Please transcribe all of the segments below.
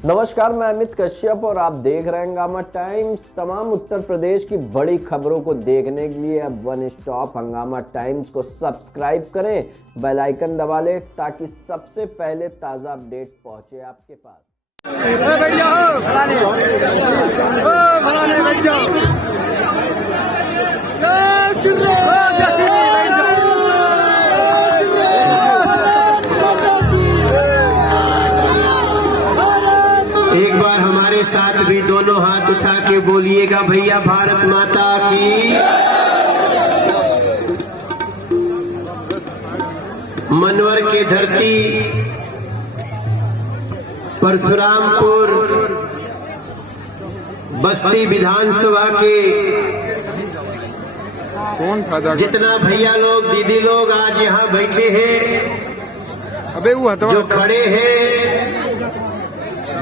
नमस्कार, मैं अमित कश्यप और आप देख रहे हैं हंगामा टाइम्स। तमाम उत्तर प्रदेश की बड़ी खबरों को देखने के लिए अब वन स्टॉप हंगामा टाइम्स को सब्सक्राइब करें, बेल आइकन दबा लें ताकि सबसे पहले ताज़ा अपडेट पहुंचे आपके पास। एक बार हमारे साथ भी दोनों हाथ उठा के बोलिएगा भैया, भारत माता की। मनवर के धरती परशुरामपुर बस्ती विधानसभा के जितना भैया लोग दीदी लोग आज यहाँ बैठे हैं, अबे वो जो खड़े हैं,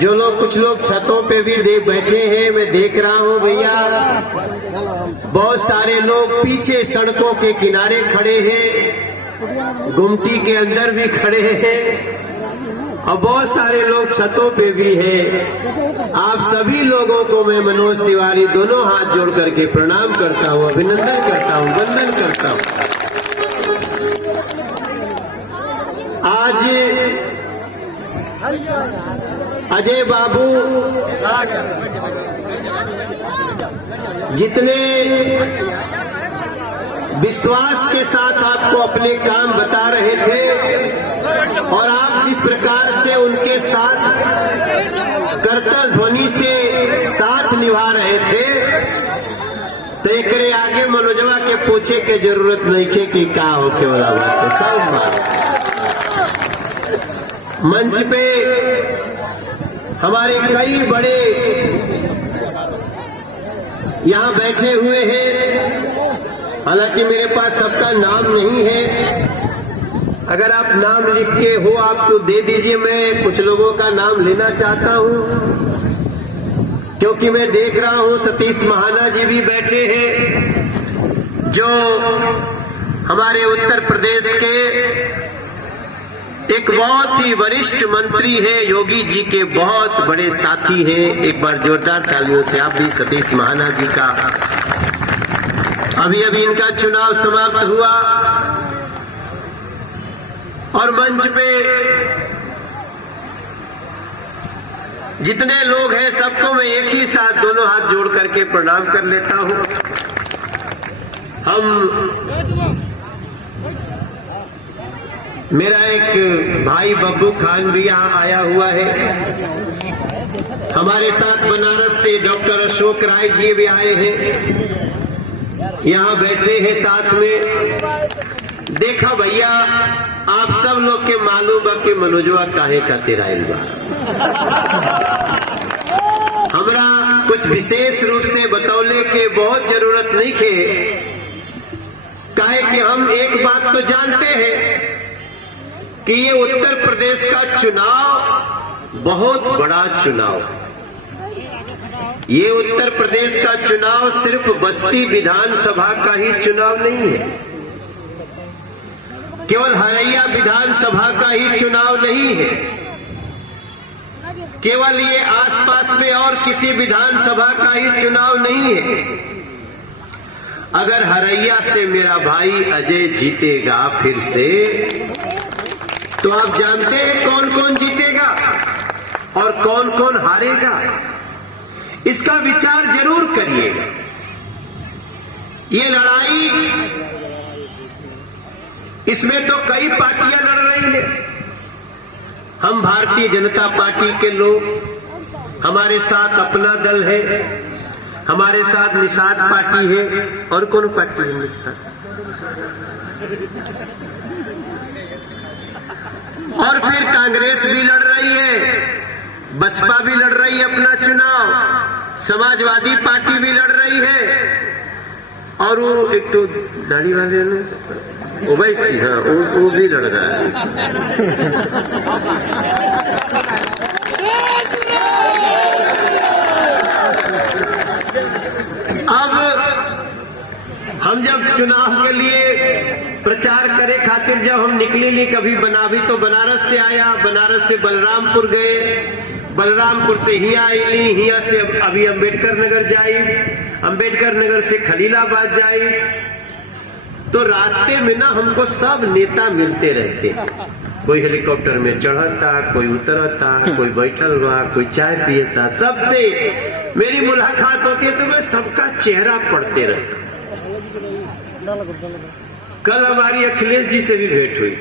जो लोग कुछ लोग छतों पे भी बैठे हैं, मैं देख रहा हूँ भैया। बहुत सारे लोग पीछे सड़कों के किनारे खड़े हैं, गुमटी के अंदर भी खड़े हैं और बहुत सारे लोग छतों पे भी हैं। आप सभी लोगों को मैं मनोज तिवारी दोनों हाथ जोड़ करके प्रणाम करता हूँ, अभिनंदन करता हूँ, वंदन करता हूँ। आज अजय बाबू जितने विश्वास के साथ आपको अपने काम बता रहे थे और आप जिस प्रकार से उनके साथ करतल ध्वनि से साथ निभा रहे थे, तो एकरे आगे मनोजवा के पूछे के जरूरत नहीं थे कि का होके वाला बात सब मंच पे हमारे कई बड़े यहाँ बैठे हुए हैं। हालांकि मेरे पास सबका नाम नहीं है, अगर आप नाम लिख के हो आपको दे दीजिए। मैं कुछ लोगों का नाम लेना चाहता हूँ क्योंकि मैं देख रहा हूँ सतीश महाना जी भी बैठे हैं, जो हमारे उत्तर प्रदेश के एक बहुत ही वरिष्ठ मंत्री है, योगी जी के बहुत बड़े साथी हैं। एक बार जोरदार तालियों से आप भी सतीश महाना जी का। अभी अभी इनका चुनाव समाप्त हुआ और मंच पे जितने लोग हैं सबको मैं एक ही साथ दोनों हाथ जोड़ करके प्रणाम कर लेता हूं। मेरा एक भाई बब्बू खान भी यहाँ आया हुआ है। हमारे साथ बनारस से डॉक्टर अशोक राय जी भी आए हैं, यहाँ बैठे हैं साथ में। देखा भैया, आप सब लोग के मालूम बा कि मनोजवा काहे का तेराइल बा। हमरा कुछ विशेष रूप से बतौले के बहुत जरूरत नहीं थे, काहे कि हम एक बात तो जानते हैं कि ये उत्तर प्रदेश का चुनाव बहुत बड़ा चुनाव। ये उत्तर प्रदेश का चुनाव सिर्फ बस्ती विधानसभा का ही चुनाव नहीं है, केवल हरैया विधानसभा का ही चुनाव नहीं है, केवल ये आसपास में और किसी विधानसभा का ही चुनाव नहीं है। अगर हरैया से मेरा भाई अजय जीतेगा फिर से, तो आप जानते हैं कौन कौन जीतेगा और कौन कौन हारेगा। इसका विचार जरूर करिएगा। ये लड़ाई, इसमें तो कई पार्टियां लड़ रही है। हम भारतीय जनता पार्टी के लोग, हमारे साथ अपना दल है, हमारे साथ निषाद पार्टी है, और कौन पार्टी है मेरे साथ, और फिर कांग्रेस भी लड़ रही है, बसपा भी लड़ रही है अपना चुनाव, समाजवादी पार्टी भी लड़ रही है, और वो एक तो दाढ़ी वाले ओवैसी, हाँ वो भी लड़ रहा है। अब हम जब चुनाव के लिए प्रचार करे खातिर जब हम निकले, कभी भी तो बनारस से आया, बनारस से बलरामपुर गए, बलरामपुर से हिया आईली, हिया से अभी अंबेडकर नगर जाई, अंबेडकर नगर से खलीलाबाद जाई। तो रास्ते में ना हमको सब नेता मिलते रहते, कोई हेलीकॉप्टर में चढ़ता, कोई उतरता, कोई बैठल बा, कोई चाय पियता, सबसे मेरी मुलाकात होती है तो मैं सबका चेहरा पढ़ते रहता। कल हमारी अखिलेश जी से भी भेंट हुई थी,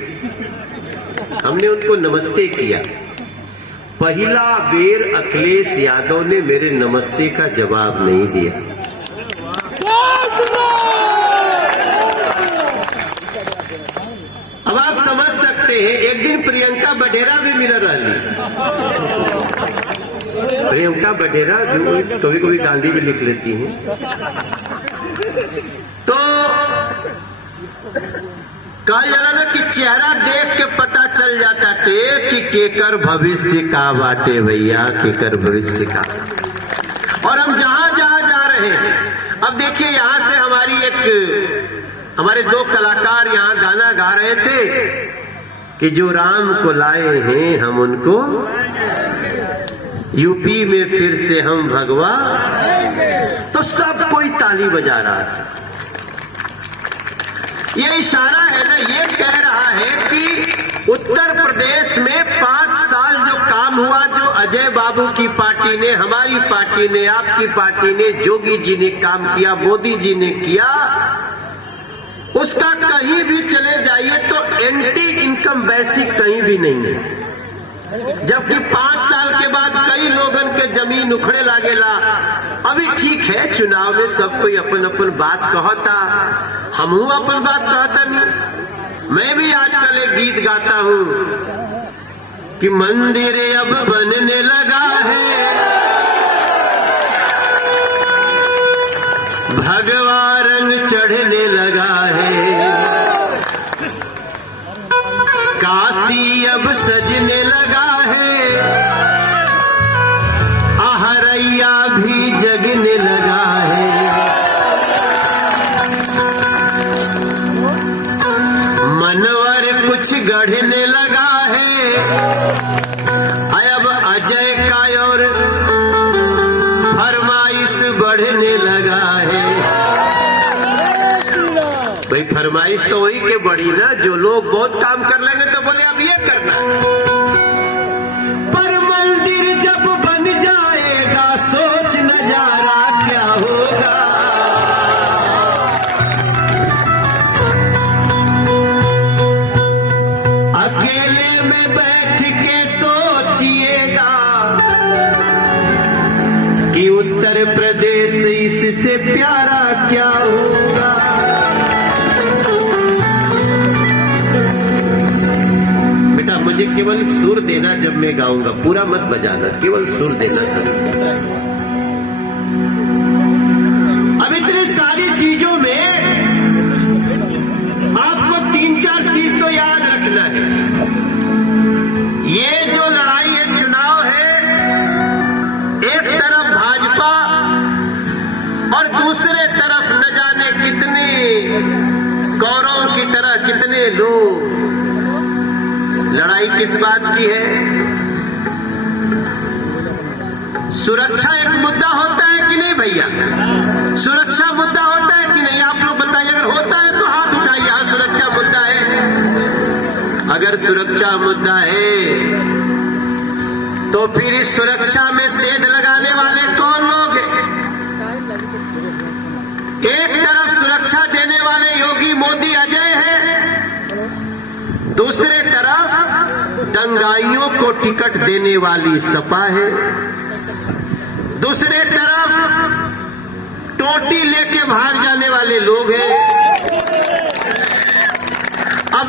हमने उनको नमस्ते किया। पहला बेर अखिलेश यादव ने मेरे नमस्ते का जवाब नहीं दिया। अब आप समझ सकते हैं, एक दिन प्रियंका बढेरा भी मिल रही। प्रियंका बढेरा जो कभी कभी गांधी भी लिख लेती हैं, तो कहा जाला ना कि चेहरा देख के पता चल जाता थे कि केकर भविष्य का बाटे भैया, केकर भविष्य का। और हम जहां जहां जा रहे हैं, अब देखिए यहां से हमारे दो कलाकार यहां गाना गा रहे थे कि जो राम को लाए हैं हम उनको यूपी में फिर से हम भगवा, तो सब कोई ताली बजा रहा था। ये इशारा है ना, ये कह रहा है कि उत्तर प्रदेश में 5 साल जो काम हुआ, जो अजय बाबू की पार्टी ने, हमारी पार्टी ने, आपकी पार्टी ने, योगी जी ने काम किया, मोदी जी ने किया, उसका कहीं भी चले जाइए तो एंटी इनकम बेसिक कहीं भी नहीं है। जबकि 5 साल के बाद कई लोगन के जमीन उखड़े लागेला। अभी ठीक है, चुनाव में सब कोई अपन अपन बात कहता, हमहू अपन बात कहता नहीं। मैं भी आजकल एक गीत गाता हूं कि मंदिर अब बनने लगा है, भगवा रंग चढ़ने लगा है, काशी अब सजने लगा है, आहरैया भी जगने लगा है, मनवर कुछ गढ़ने लगा है, अब अजय का और फरमाइश बढ़ने लगा है। भाई फरमाइश तो वही के बड़ी ना, जो लोग बहुत काम कर लेंगे तो बोले अब ये करना। पर मंदिर जब बन जाएगा सोच नजारा क्या होगा। अकेले में बैठ के सोचिएगा कि उत्तर प्रदेश इससे प्यारा क्या होगा। बेटा मुझे केवल सुर देना जब मैं गाऊंगा, पूरा मत बजाना, केवल सुर देना करूंगा। अब इतनी सारी चीजों में आपको 3-4 चीज तो याद रखना है। ये जो लड़ाई है, चुनाव है, एक तरफ भाजपा और दूसरे तरफ न जाने कितने कौरों की तरह कितने लोग। लड़ाई किस बात की है? सुरक्षा एक मुद्दा होता है कि नहीं भैया? सुरक्षा मुद्दा होता है कि नहीं? आप लोग बताइए, अगर होता है तो हाथ उठाइए। हाँ, सुरक्षा मुद्दा है। अगर सुरक्षा मुद्दा है तो फिर इस सुरक्षा में सेध लगाने वाले कौन लोग हैं? एक तरफ सुरक्षा देने वाले योगी मोदी अजय हैं, दूसरे तरफ दंगाइयों को टिकट देने वाली सपा है, दूसरे तरफ टोटी लेके भाग जाने वाले लोग हैं। अब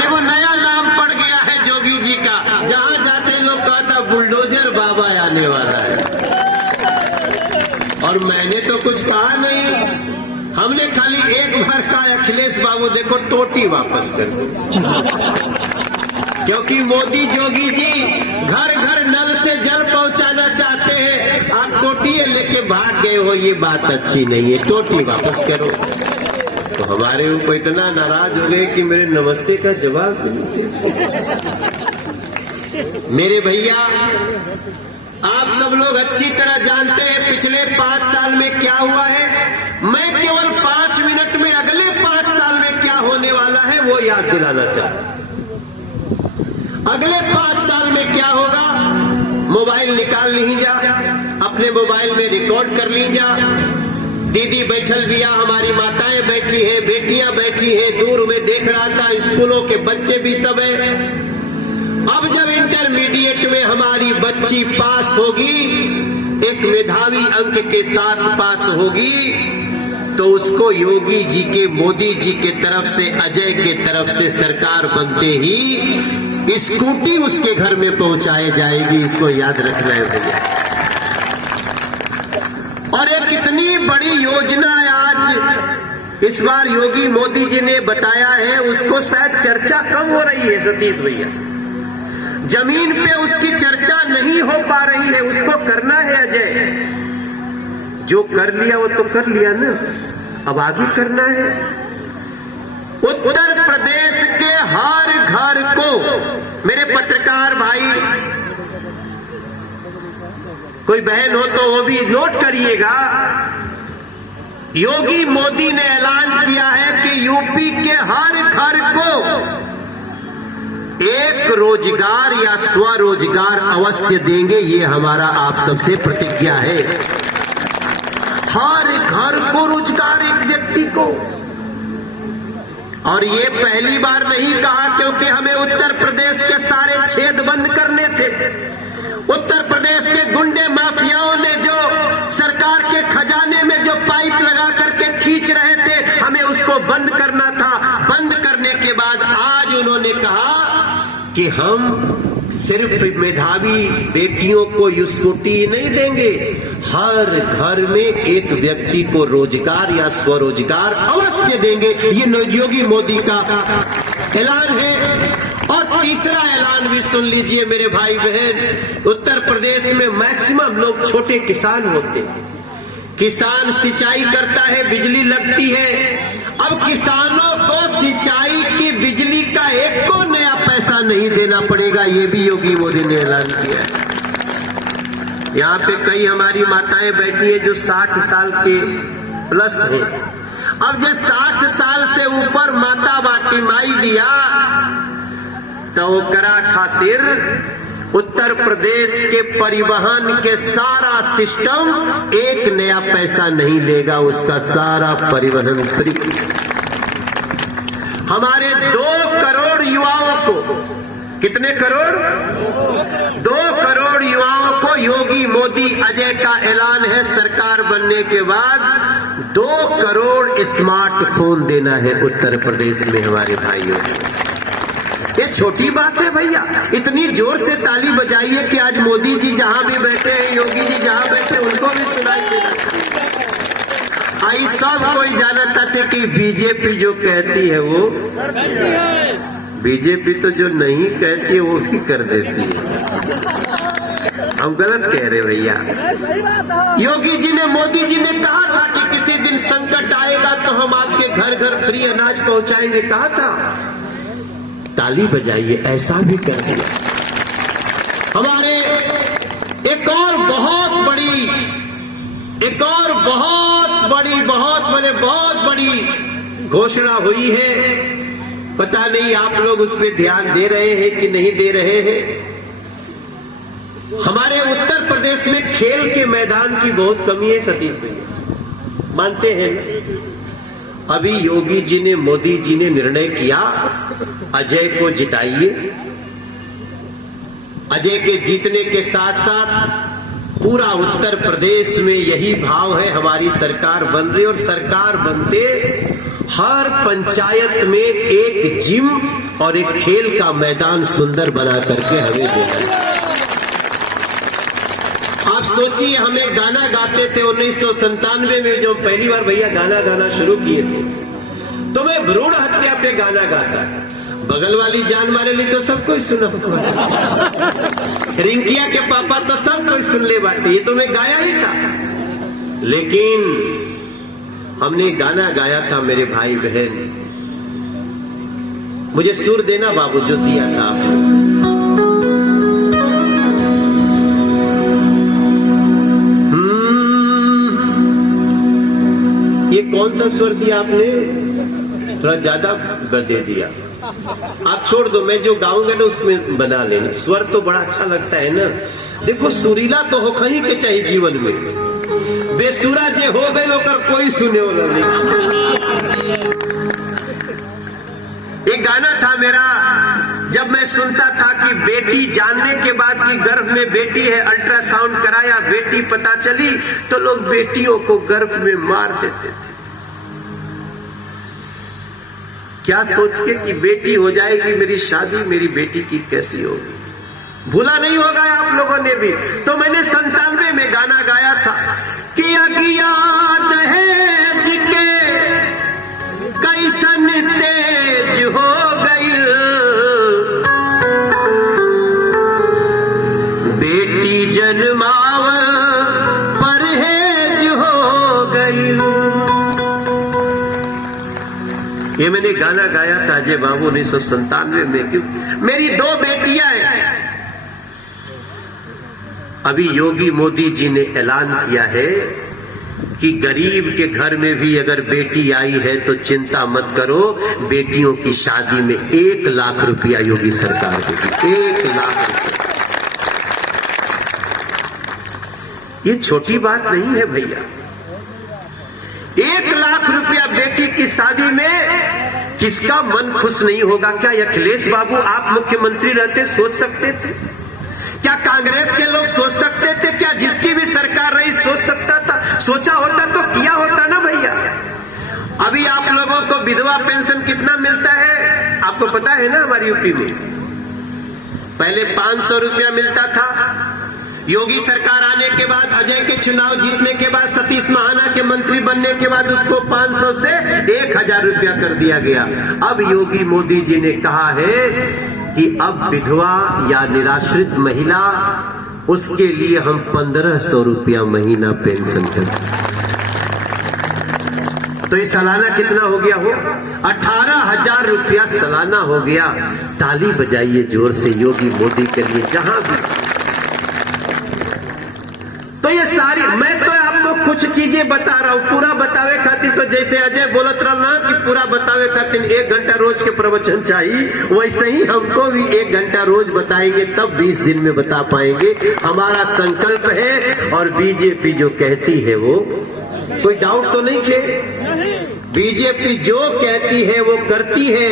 देखो नया नाम पड़ गया है जोगी जी का, जहां जाते लोग कहता बुलडोजर बाबा आने वाला है। और मैंने तो कुछ कहा नहीं, हमने खाली एक बार कहा अखिलेश बाबू देखो टोटी वापस कर दो, क्योंकि मोदी जोगी जी घर घर नल से जल पहुंचाना चाहते हैं। आप टोटी लेके भाग गए हो, ये बात अच्छी नहीं है, टोटी वापस करो। तो हमारे ऊपर इतना नाराज हो गए कि मेरे नमस्ते का जवाब नहीं थे। मेरे भैया आप सब लोग अच्छी तरह जानते हैं पिछले 5 साल में क्या हुआ है। मैं केवल 5 मिनट में अगले 5 साल में क्या होने वाला है वो याद दिलाना चाहता हूं। अगले 5 साल में क्या होगा, मोबाइल निकाल लीजा, अपने मोबाइल में रिकॉर्ड कर लीजा। दीदी बैठल बिया, हमारी माताएं बैठी हैं, बेटियां बैठी हैं, दूर में देख रहा था, स्कूलों के बच्चे भी सब हैं। अब जब इंटरमीडिएट में हमारी बच्ची पास होगी, एक मेधावी अंक के साथ पास होगी, तो उसको योगी जी के, मोदी जी के तरफ से, अजय के तरफ से सरकार बनते ही स्कूटी उसके घर में पहुंचाई जाएगी। इसको याद रखना है भैया। और एक कितनी बड़ी योजना आज इस बार योगी मोदी जी ने बताया है, उसको शायद चर्चा कम हो रही है सतीश भैया। जमीन पे उसकी चर्चा नहीं हो पा रही है, उसको करना है अजय। जो कर लिया वो तो कर लिया ना, अब आगे करना है। उत्तर प्रदेश के हर घर को, मेरे पत्रकार भाई, कोई बहन हो तो वो भी नोट करिएगा, योगी मोदी ने ऐलान किया है कि यूपी के हर घर को एक रोजगार या स्वरोजगार अवश्य देंगे। ये हमारा आप सबसे प्रतिज्ञा है। हर घर को रोजगार, एक व्यक्ति को। और ये पहली बार नहीं कहा, क्योंकि हमें उत्तर प्रदेश के सारे छेद बंद करने थे। उत्तर प्रदेश के गुंडे माफियाओं ने जो सरकार के खजाने में जो पाइप लगा करके खींच रहे थे, हमें उसको बंद करना था। बंद करने के बाद आज उन्होंने कहा कि हम सिर्फ मेधावी बेटियों को स्कूटी नहीं देंगे, हर घर में एक व्यक्ति को रोजगार या स्वरोजगार अवश्य देंगे। ये योगी मोदी का ऐलान है। और तीसरा ऐलान भी सुन लीजिए मेरे भाई बहन, उत्तर प्रदेश में मैक्सिमम लोग छोटे किसान होते हैं। किसान सिंचाई करता है, बिजली लगती है। अब किसानों को सिंचाई की बिजली का एक को नया पैसा नहीं देना पड़ेगा, ये भी योगी मोदी ने ऐलान किया है। यहाँ पे कई हमारी माताएं बैठी है जो 60 साल के प्लस हैं। अब जो 60 साल से ऊपर माता बाटी माई दिया, तो करा खातिर उत्तर प्रदेश के परिवहन के सारा सिस्टम एक नया पैसा नहीं लेगा, उसका सारा परिवहन फ्री। हमारे 2 करोड़ युवाओं को, कितने करोड़? 2 करोड़ युवाओं को योगी मोदी अजय का ऐलान है, सरकार बनने के बाद 2 करोड़ स्मार्टफोन देना है उत्तर प्रदेश में हमारे भाइयों। ये छोटी बात है भैया, इतनी जोर से ताली बजाइए कि आज मोदी जी जहां भी बैठे हैं, योगी जी जहां बैठे उनको भी सुनाई देना। आई सब कोई जानता था कि बीजेपी जो कहती है वो बीजेपी तो जो नहीं कहती है वो भी कर देती है। हम गलत कह रहे भैया। योगी जी ने, मोदी जी ने कहा था कि किसी दिन संकट आएगा तो हम आपके घर घर फ्री अनाज पहुंचाएंगे, कहा था। ताली बजाइए, ऐसा भी कर दिया। हमारे एक और बहुत बड़ी घोषणा हुई है। पता नहीं आप लोग उस पर ध्यान दे रहे हैं कि नहीं दे रहे हैं। हमारे उत्तर प्रदेश में खेल के मैदान की बहुत कमी है सतीश भैया, मानते हैं? अभी योगी जी ने, मोदी जी ने निर्णय किया, अजय को जिताइए। अजय के जीतने के साथ साथ पूरा उत्तर प्रदेश में यही भाव है, हमारी सरकार बन रही, और सरकार बनते हर पंचायत में एक जिम और एक खेल का मैदान सुंदर बना करके हमें देना। आप सोचिए, हमें गाना गाते थे 1997 में, जो पहली बार भैया गाना गाना शुरू किए थे, तो मैं भ्रूण हत्या पे गाना गाता था। बगल वाली जान मारे ली तो सब कोई सुना, रिंकिया के पापा तो सब कोई सुन ले बाटे, ये तो मैं गाया ही था। लेकिन हमने गाना गाया था मेरे भाई बहन, मुझे सुर देना बाबू, जो दिया था आपने। कौन सा स्वर दिया आपने? थोड़ा ज्यादा दे दिया। आप छोड़ दो, मैं जो गाऊंगा ना उसमें बना लेना। स्वर तो बड़ा अच्छा लगता है ना। देखो सुरीला तो हो कहीं के चाहिए जीवन में, बेसुरा जे हो गए होकर कोई सुने वाला नहीं। एक गाना था मेरा, जब मैं सुनता था कि बेटी जानने के बाद कि गर्भ में बेटी है, अल्ट्रासाउंड कराया, बेटी पता चली, तो लोग बेटियों को गर्भ में मार देते थे। क्या सोच के कि बेटी हो जाएगी मेरी शादी, मेरी बेटी की कैसी होगी। भूला नहीं होगा आप लोगों ने भी। तो मैंने 97 में गाना गाया था कि अज्ञात दहेज के कैसन तेज हो गई, बेटी जन्मावर परहेज हो गई। ये मैंने गाना गाया था अजय बाबू 1997 में। क्यों? मेरी 2 बेटियां हैं। अभी योगी मोदी जी ने ऐलान किया है कि गरीब के घर में भी अगर बेटी आई है तो चिंता मत करो, बेटियों की शादी में 1 लाख रुपया योगी सरकार देगी। 1 लाख रुपया। ये छोटी बात नहीं है भैया। 1 लाख रुपया बेटी की शादी में किसका मन खुश नहीं होगा? क्या अखिलेश बाबू आप मुख्यमंत्री रहते सोच सकते थे? क्या कांग्रेस के लोग सोच सकते थे? क्या जिसकी भी सरकार रही सोच सकता था? सोचा होता तो किया होता ना भैया। अभी आप लोगों को विधवा पेंशन कितना मिलता है आपको पता है ना? हमारी यूपी में पहले 500 रुपया मिलता था। योगी सरकार आने के बाद, अजय के चुनाव जीतने के बाद, सतीश महाना के मंत्री बनने के बाद उसको 500 से 1000 रुपया कर दिया गया। अब योगी मोदी जी ने कहा है कि अब विधवा या निराश्रित महिला, उसके लिए हम 1500 रुपया महीना पेंशन करते। तो ये सालाना कितना हो गया? हो 18,000 रुपया सालाना हो गया। ताली बजाइए जोर से योगी मोदी के लिए जहां भी। तो ये सारी, मैं तो आपको कुछ चीजें बता रहा हूं, पूरा बतावे खातिर तो जैसे अजय बोलत रहा ना कि पूरा बतावे खातिर 1 घंटा रोज के प्रवचन चाहिए, वैसे ही हमको भी 1 घंटा रोज बताएंगे तब 20 दिन में बता पाएंगे। हमारा संकल्प है और बीजेपी जो कहती है वो, कोई डाउट तो नहीं है? बीजेपी जो कहती है वो करती है।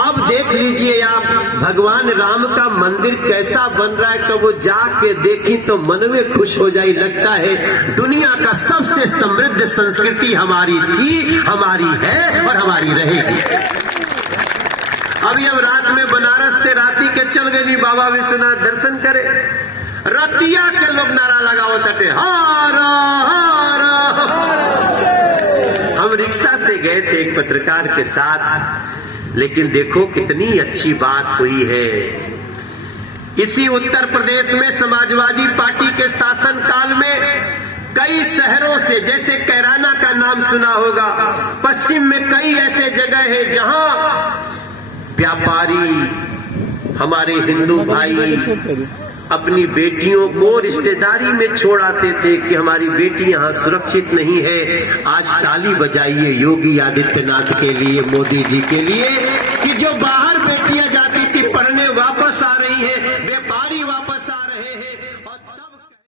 अब देख लीजिए आप, भगवान राम का मंदिर कैसा बन रहा है, तो वो जाके देखी तो मन में खुश हो जाए। लगता है दुनिया का सबसे समृद्ध संस्कृति हमारी थी, हमारी है और हमारी रहेगी। अभी हम रात में बनारस से राती के चल गए बाबा विश्वनाथ दर्शन करे। रतिया के लोग नारा लगाओ तटे हारा हारा। हम रिक्शा से गए थे एक पत्रकार के साथ, लेकिन देखो कितनी अच्छी बात हुई है। इसी उत्तर प्रदेश में समाजवादी पार्टी के शासन काल में कई शहरों से, जैसे कैराना का नाम सुना होगा, पश्चिम में कई ऐसे जगह है जहां व्यापारी, हमारे हिंदू भाई अपनी बेटियों को रिश्तेदारी में छोड़ आते थे कि हमारी बेटी यहाँ सुरक्षित नहीं है। आज ताली बजाइए योगी आदित्यनाथ के लिए, मोदी जी के लिए, कि जो बाहर